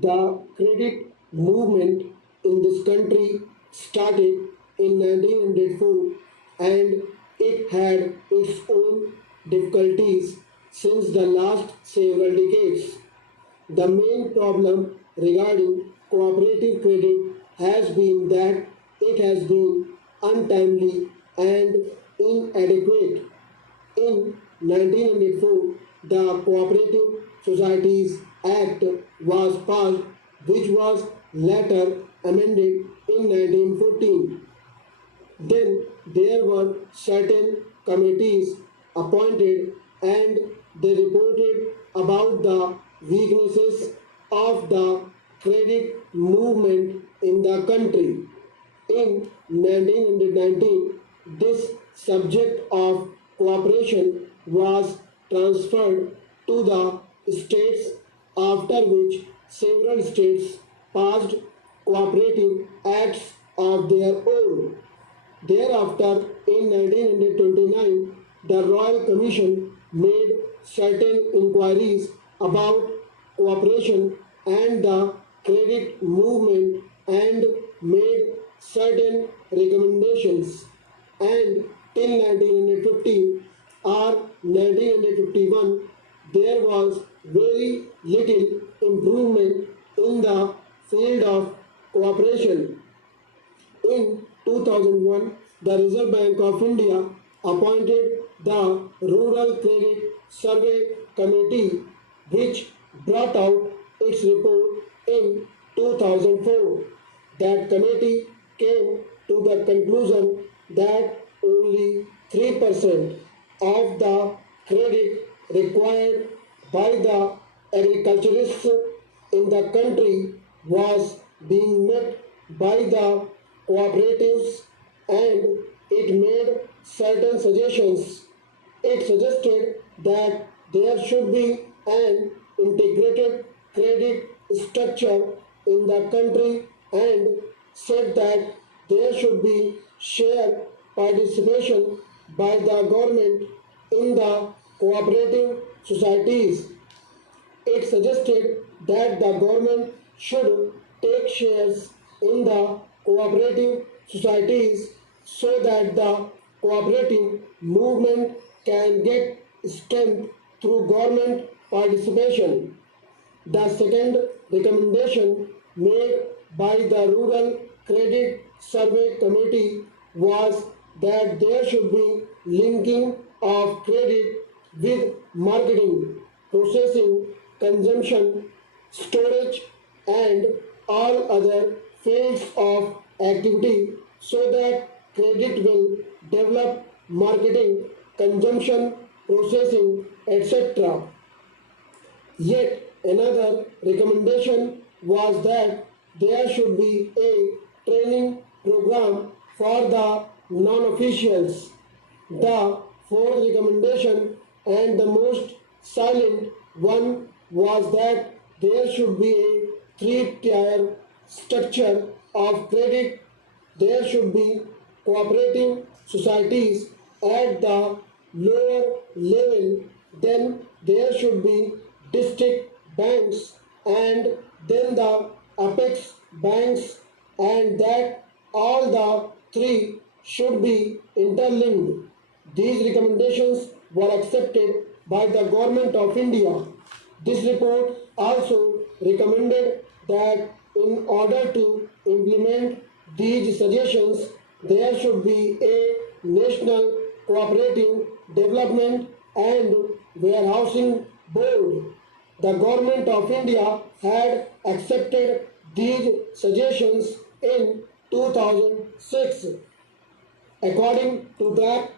The credit movement in this country started in 1904 and it had its own difficulties since the last several decades. The main problem regarding cooperative credit has been that it has been untimely and inadequate. In 1904, the Cooperative Societies Act was passed, which was later amended in 1914. Then there were certain committees appointed and they reported about the weaknesses of the credit movement in the country. In 1919, this subject of cooperation was transferred to the states, after which several states passed cooperative acts of their own. Thereafter, in 1929, the Royal Commission made certain inquiries about cooperation and the credit movement and made certain recommendations. And till 1950 or 1951, there was very little improvement in the field of cooperation. In 2001, the Reserve Bank of India appointed the Rural Credit Survey Committee, which brought out its report in 2004. That committee came to the conclusion that only 3% of the credit required by the agriculturists in the country was being met by the cooperatives, and it made certain suggestions. It suggested that there should be an integrated credit structure in the country and said that there should be shared participation by the government in the cooperative societies. It suggested that the government should take shares in the cooperative societies so that the cooperative movement can get strength through government participation. The second recommendation made by the Rural Credit Survey Committee was that there should be linking of credit with marketing, processing, consumption, storage, and all other fields of activity so that credit will develop marketing, consumption, processing, etc. Yet another recommendation was that there should be a training program for the non-officials. The fourth recommendation and the most silent one was that there should be a three-tier structure of credit. There should be cooperative societies at the lower level, then there should be district banks, and then the apex banks, and that all the three should be interlinked. These recommendations were accepted by the Government of India. This report also recommended that in order to implement these suggestions, there should be a national cooperative development and warehousing board. The Government of India had accepted these suggestions in 2006. According to that